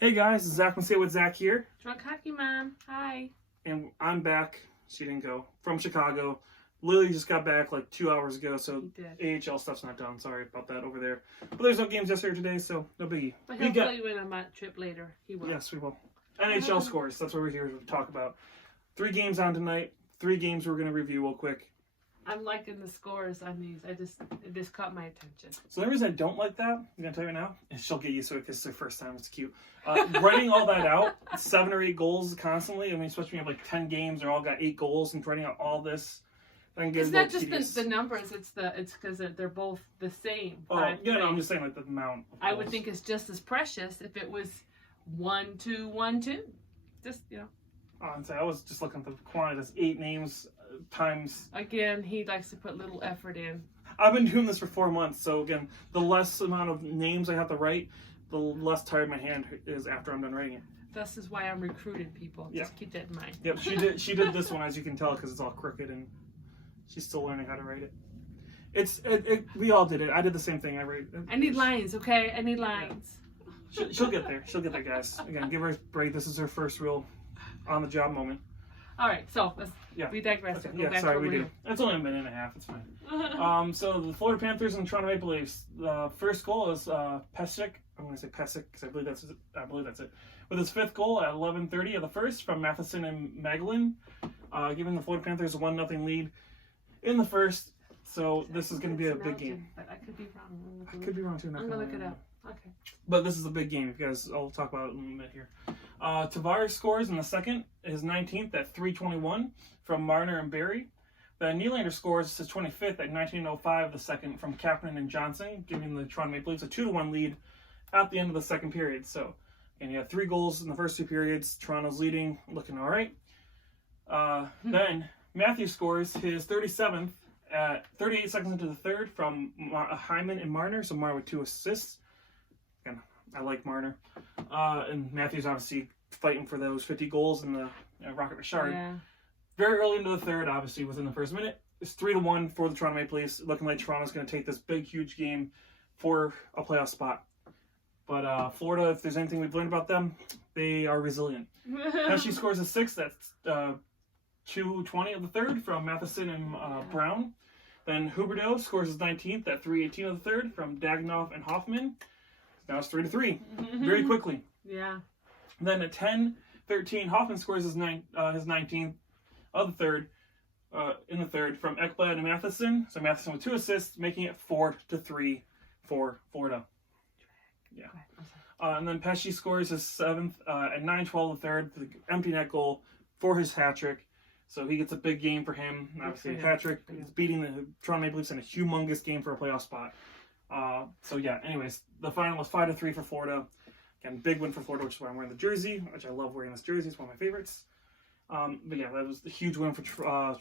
Hey guys, Zach from Say With Zach here. Drunk Hockey Mom. Hi. And I'm back. She didn't go. From Chicago. Lily just got back like 2 hours ago, so AHL stuff's not done. Sorry about that over there. But there's no games yesterday or today, so no biggie. But he'll tell you when I'm on a trip later. He will. Yes, we will. NHL scores. That's what we're here to talk about. 3 games on tonight. 3 games we're going to review real quick. I'm liking the scores on these. It just caught my attention. So the reason I don't like that, I'm going to tell you now, and she'll get used to it because it's her first time. It's cute. Writing all that out, 7 or 8 goals constantly. I mean, especially when you have like 10 games, they're all got 8 goals, and writing out all this. It's not just the numbers. It's because they're both the same. Oh, yeah, no, I'm just saying like the amount. I would think it's just as precious if it was 1-2-1-2. Just Honestly, I was just looking at the quantity. That's 8 names times. Again, he likes to put little effort in. I've been doing this for 4 months, so again, the less amount of names I have to write, the less tired my hand is after I'm done writing it. This is why I'm recruiting people. Yeah. Just keep that in mind. Yep, she did this one, as you can tell, because it's all crooked and she's still learning how to write it. We all did it. I did the same thing. I need lines, okay? I need lines. Yeah. She'll get there. She'll get there, guys. Again, give her a break. This is her first real on-the-job moment. All right, so we digress. Okay. Yeah, sorry, we do. It's only a minute and a half. It's fine. So the Florida Panthers and Toronto Maple Leafs. The first goal is Pesek. I'm going to say Pesek because I believe that's it. With his 5th goal at 11:30 of the first from Matheson and Maglin, giving the Florida Panthers a 1-0 lead in the first. So this is going to be a big game. But I could be wrong. I could be wrong too. I'm going to look it up. Okay. But this is a big game, you guys. I'll talk about it in a minute here. Tavares scores in the second, his 19th at 3:21 from Marner and Barry. Then Nylander scores his 25th at 19:05 the second from Kapanen and Johnson, giving the Toronto Maple Leafs a 2-1 lead at the end of the second period. So, and you have 3 goals in the first 2 periods. Toronto's leading, looking all right. Then Matthews scores his 37th at 38 seconds into the third from Hyman and Marner. So Marner with 2 assists. Again, I like Marner. And Matthews obviously fighting for those 50 goals in the Rocket Richard. Yeah. Very early into the third, obviously within the first minute. It's 3-1 for the Toronto Maple Leafs. Looking like Toronto's going to take this big, huge game for a playoff spot. But Florida, if there's anything we've learned about them, they are resilient. Pesce scores a 6th. That's 2:20 of the third from Matheson and Brown. Then Huberdeau scores his 19th at 3:18 of the third from Dagnov and Hoffman. Now it's 3-3, very quickly. Yeah. Then at 10:13, Hoffman scores his 19th of the third, in the third from Ekblad and Matheson. So Matheson with 2 assists, making it 4-3 for Florida. Yeah. And then Pesce scores his 7th at 9:12 the third, the empty net goal for his hat trick. So he gets a big game for him. Obviously, a hat trick. He's beating the Toronto Maple Leafs in a humongous game for a playoff spot. So yeah, anyways, the final was 5-3 for Florida. Again, big win for Florida, which is why I'm wearing the jersey, which I love wearing this jersey. It's one of my favorites. But yeah, that was a huge win for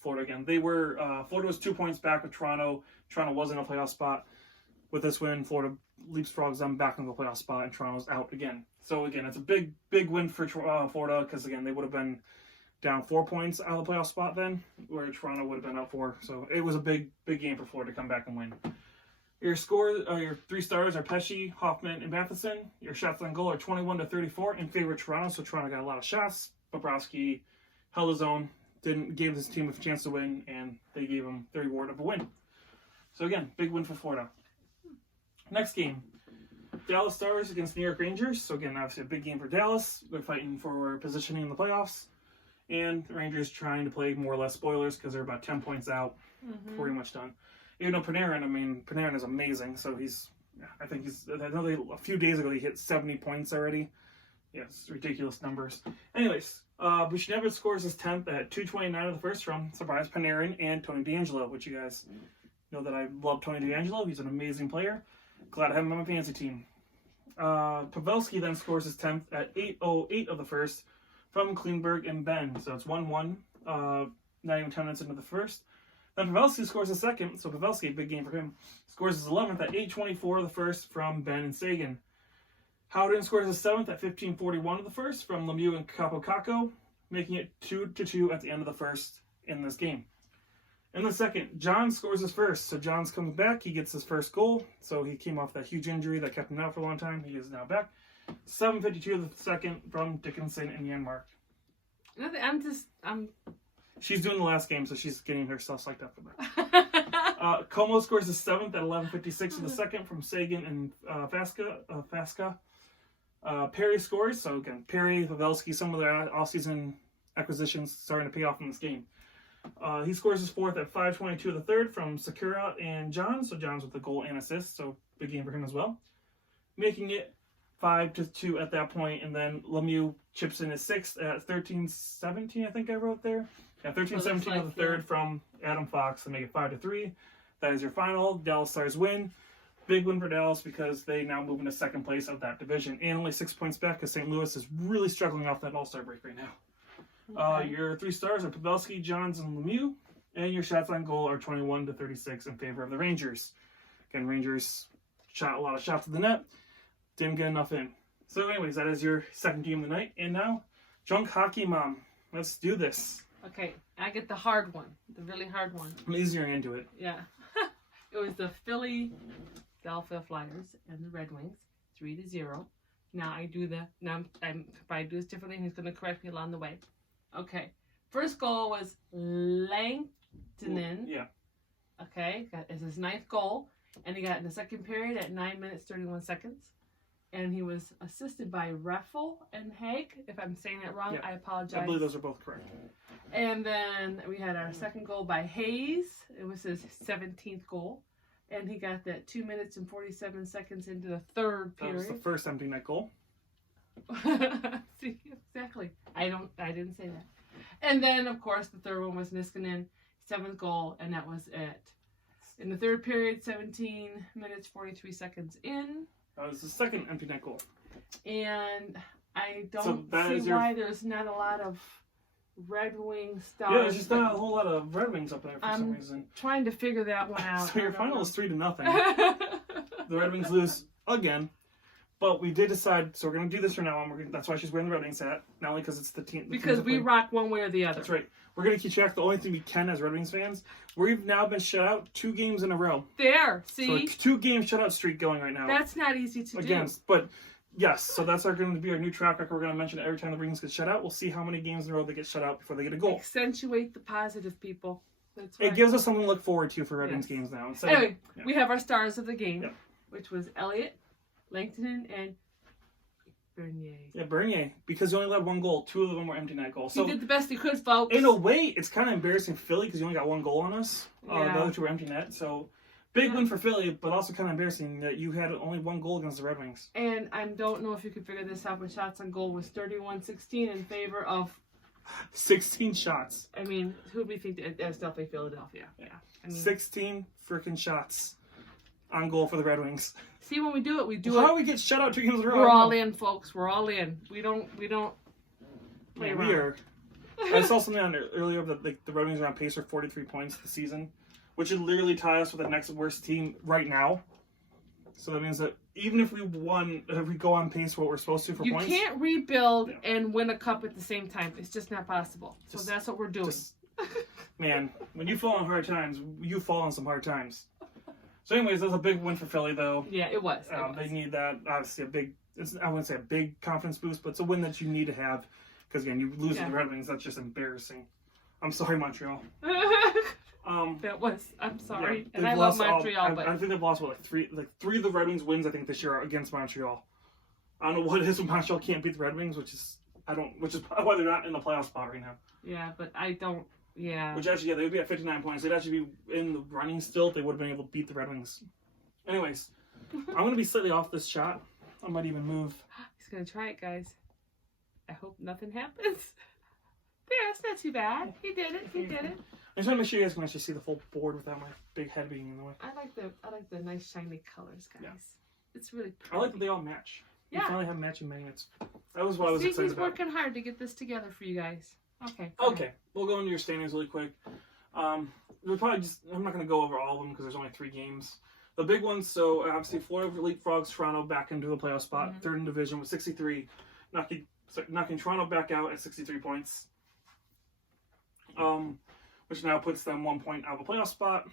Florida again. Florida was 2 points back with Toronto. Toronto was in a playoff spot. With this win, Florida leapfrogs them back into the playoff spot, and Toronto's out again. So again, it's a big, big win for Florida because again, they would have been down 4 points out of the playoff spot then, where Toronto would have been out 4. So it was a big, big game for Florida to come back and win. Your 3 starters are Pesce, Hoffman, and Matheson. Your shots on goal are 21-34 in favor of Toronto, so Toronto got a lot of shots. Bobrovsky held his own, gave his team a chance to win, and they gave him the reward of a win. So again, big win for Florida. Next game, Dallas Stars against New York Rangers. So again, obviously a big game for Dallas. They're fighting for positioning in the playoffs. And the Rangers trying to play more or less spoilers because they're about 10 points out, pretty much done. Even though Panarin is amazing. So I know a few days ago he hit 70 points already. Yeah, it's ridiculous numbers. Anyways, Buchnevich scores his 10th at 2:29 of the first from, surprise, Panarin and Tony DeAngelo, which you guys know that I love Tony DeAngelo. He's an amazing player. Glad to have him on my fantasy team. Pavelski then scores his 10th at 8:08 of the first from Klingberg and Ben. So it's 1-1, not even 10 minutes into the first. Then Pavelski scores a second, so Pavelski, big game for him, scores his 11th at 8:24 of the first from Ben and Sagan. Howden scores his 7th at 15:41 of the first from Lemieux and Capo, making it 2-2 at the end of the first in this game. In the second, John scores his first. So Johns comes back. He gets his first goal. So he came off that huge injury that kept him out for a long time. He is now back. 7:52 the second from Dickinson and Yanmark. She's doing the last game, so she's getting herself psyched up for that. Como scores the 7th at 11:56 of the second from Sagan and Fasca. Perry scores. So again, Perry, Pavelski, some of their all-season acquisitions starting to pay off in this game. He scores his 4th at 5:22 of the third from Sakura and Johns. So Johns with the goal and assist. So big game for him as well. Making it 5-2 at that point, and then Lemieux chips in his 6th at 13:17. I think I wrote there. Yeah, 13:17 of the third from Adam Fox to make it 5-3. That is your final. Dallas Stars win. Big win for Dallas because they now move into second place of that division and only 6 points back because St. Louis is really struggling off that All-Star break right now. Okay. Your 3 stars are Pavelski, Johns, and Lemieux, and your shots on goal are 21-36 in favor of the Rangers. Again, Rangers shot a lot of shots at the net, didn't get enough in. So anyways, that is your second game of the night. And now, Drunk Hockey Mom. Let's do this. Okay, I get the hard one, the really hard one. I'm easier into it. Yeah. It was the Philadelphia Flyers and the Red Wings, 3-0. Now if I do this differently, he's going to correct me along the way. Okay. First goal was Langtonen. Yeah. Okay, it's his 9th goal, and he got it in the second period at 9 minutes 31 seconds. And he was assisted by Raffel and Haig. If I'm saying that wrong, I apologize. I believe those are both correct. And then we had our second goal by Hayes. It was his 17th goal. And he got that 2 minutes and 47 seconds into the third period. That was the first empty net goal. See, exactly. I didn't say that. And then, of course, the third one was Niskanen, 7th goal, and that was it. In the third period, 17 minutes, 43 seconds in. That was the second empty net goal. And I don't see why there's not a lot of Red Wing stars. Yeah, there's just not a whole lot of Red Wings up there for some reason. Trying to figure that one out. So your final is 3-0. The Red Wings lose again. But we did decide, so we're going to do this from now on. That's why she's wearing the Red Wings hat. Not only because it's the team. Because we rock one way or the other. That's right. We're going to keep track. The only thing we can as Red Wings fans, we've now been shut out 2 games in a row. There, see? So 2-game shutout streak going right now. That's not easy to do. But yes, so that's going to be our new track record. We're going to mention it every time the Red Wings get shut out. We'll see how many games in a row they get shut out before they get a goal. Accentuate the positive, people. That's right. It gives us something to look forward to for Red Wings games now. Anyway, we have our stars of the game, which was Elliott, Langtonen, and Bernier. Yeah, Bernier. Because he only allowed 1 goal. 2 of them were empty net goals. So he did the best he could, folks. In a way, it's kind of embarrassing for Philly because he only got 1 goal on us. The other 2 were empty net. So big win for Philly, but also kind of embarrassing that you had only 1 goal against the Red Wings. And I don't know if you could figure this out, but shots on goal was 31-16 in favor of 16 shots. I mean, who would we think? It's definitely Philadelphia. Yeah. I mean, 16 freaking shots on goal for the Red Wings. See, when we do it, we do How it. do we get shut out 2 games in a row? We're all in, folks. We're all in. We don't play around. We are. I saw something on earlier that the Red Wings are on pace for 43 points this season, which would literally tie us with the next worst team right now. So that means that even if we go on pace for what we're supposed to for points. You can't rebuild and win a cup at the same time. It's just not possible. So that's what we're doing. Man, when you fall on hard times, you fall on some hard times. So anyways, that was a big win for Philly, though. Yeah, it was. They need that. Obviously, I wouldn't say a big confidence boost, but it's a win that you need to have. Because, again, you lose to the Red Wings. That's just embarrassing. I'm sorry, Montreal. I'm sorry. Yeah, and I love Montreal, but I think they've lost, three of the Red Wings wins, I think, this year are against Montreal. I don't know what it is when Montreal can't beat the Red Wings, which is why they're not in the playoff spot right now. Yeah, but I don't. Yeah. Which actually, they would be at 59 points. They'd actually be in the running still. They would have been able to beat the Red Wings. Anyways, I'm going to be slightly off this shot. I might even move. He's going to try it, guys. I hope nothing happens. Yeah, it's not too bad. He did it. I just want to make sure you guys can actually see the full board without my big head being in the way. I like the nice shiny colors, guys. Yeah. It's really pretty. I like that they all match. Yeah. We finally have matching magnets. That was what I was excited he's about. Working hard to get this together for you guys. Okay. We'll go into your standings really quick. I'm not going to go over all of them because there's only 3 games. The big ones, so obviously Florida leapfrogs Toronto back into the playoff spot, 3rd in division with 63, knocking Toronto back out at 63 points, which now puts them 1 point out of the playoff spot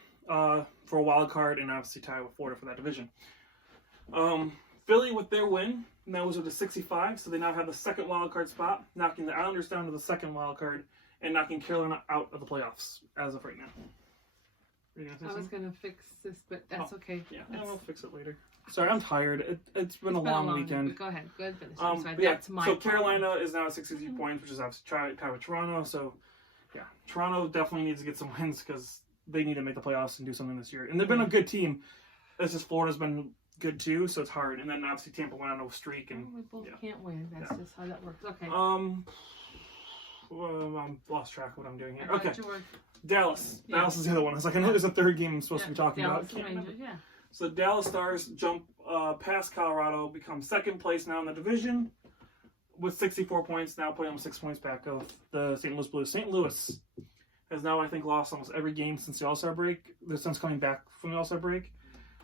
for a wild card and obviously tie with Florida for that division. Philly with their win, and that was with a 65, so they now have the second wild card spot, knocking the Islanders down to the second wild card, and knocking Carolina out of the playoffs as of right now. I was going to fix this, but that's okay. Yeah, I'll fix it later. Sorry, I'm tired. It's been a long weekend. Go ahead, finish. So Carolina is now at 63 points, which is obviously tied with Toronto. So, yeah, Toronto definitely needs to get some wins because they need to make the playoffs and do something this year. And they've been a good team. It's just Florida's been good too, so it's hard. And then obviously Tampa went on a streak, and we both can't win. That's just how that works. Okay. I'm lost track of what I'm doing here. Okay. Dallas. Yeah. Dallas is the other one. I was like, I know there's a third game I'm supposed to be talking Dallas about. Rangers, yeah. So the Dallas Stars jump past Colorado, become second place now in the division with 64 points, now putting them 6 points back of the St. Louis Blues. St. Louis has now, I think, lost almost every game since the All-Star break. Since coming back from the All-Star break.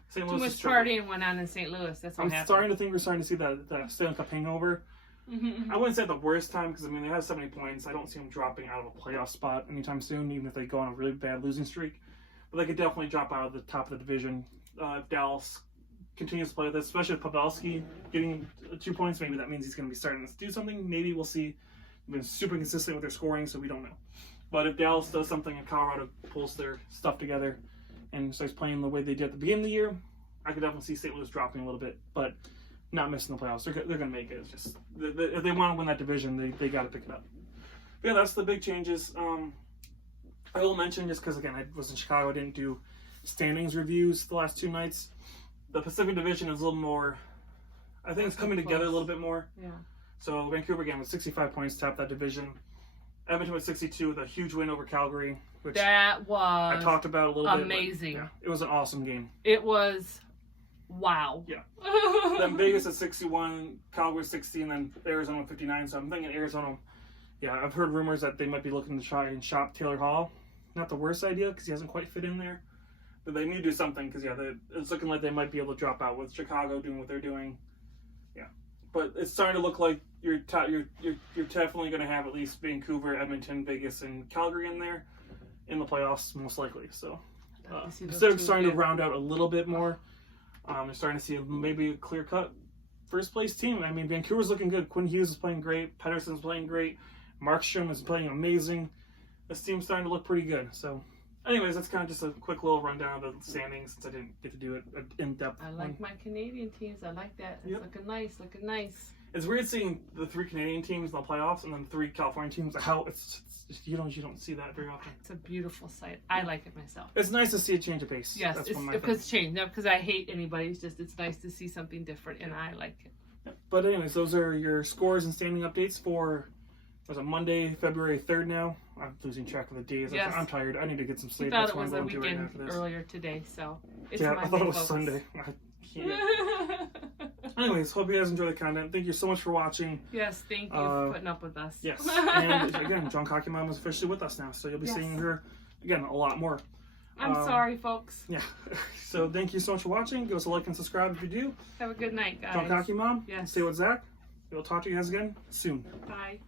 St. Louis Too much partying went on in St. Louis. That's what happened. I'm starting to think we're starting to see that Stanley Cup hangover. I wouldn't say at the worst time because, I mean, they have 70 points. I don't see them dropping out of a playoff spot anytime soon, even if they go on a really bad losing streak. But they could definitely drop out of the top of the division if Dallas continues to play with this, especially with Pavelski getting 2 points. Maybe that means he's going to be starting to do something. Maybe we'll see. They've been super consistent with their scoring, so we don't know. But if Dallas does something and Colorado pulls their stuff together and starts playing the way they did at the beginning of the year, I could definitely see St. Louis dropping a little bit, but not missing the playoffs. They're going to make it. It's just if they want to win that division, they got to pick it up. But yeah, that's the big changes. I will mention, just because, again, I was in Chicago, I didn't do standings reviews the last 2 nights. The Pacific Division is a little more, I think it's coming together a little bit more. Yeah. So Vancouver, again, with 65 points, topped that division. Edmonton with 62 with a huge win over Calgary, which that was I talked about a little bit. Amazing. Yeah, it was an awesome game. It was, wow. Yeah. Then Vegas at 61, Calgary 60, and then Arizona 59. So I'm thinking Arizona. Yeah, I've heard rumors that they might be looking to try and shop Taylor Hall. Not the worst idea because he hasn't quite fit in there. But they need to do something because, yeah, it's looking like they might be able to drop out with Chicago doing what they're doing. Yeah. But it's starting to look like you're definitely going to have at least Vancouver, Edmonton, Vegas, and Calgary in there in the playoffs, most likely. So instead of starting to round out a little bit more, they're starting to see maybe a clear-cut first-place team. I mean, Vancouver's looking good. Quinn Hughes is playing great. Pettersson's playing great. Markstrom is playing amazing. This team's starting to look pretty good. So, anyways, that's kind of just a quick little rundown of the standings since I didn't get to do it in depth. I like my Canadian teams. I like that. It's looking nice. It's weird seeing the 3 Canadian teams in the playoffs and then 3 California teams. How it's you don't see that very often. It's a beautiful sight. I like it myself. It's nice to see a change of pace. Yes, it's change. Not because I hate anybody. It's just it's nice to see something different, and I like it. Yeah. But anyways, those are your scores and standing updates for. Was it Monday, February 3rd now? I'm losing track of the days. Yes. I'm tired. I need to get some sleep. I thought it was a weekend earlier today, so it's yeah, I thought it was Sunday. I can't. Anyways, hope you guys enjoy the content. Thank you so much for watching. Yes, thank you for putting up with us. Yes. And again, John Cocky Mom is officially with us now, so you'll be seeing her, again, a lot more. I'm sorry, folks. Yeah. So thank you so much for watching. Give us a like and subscribe if you do. Have a good night, guys. John Cocky Mom. Yes. Stay with Zach. We'll talk to you guys again soon. Bye.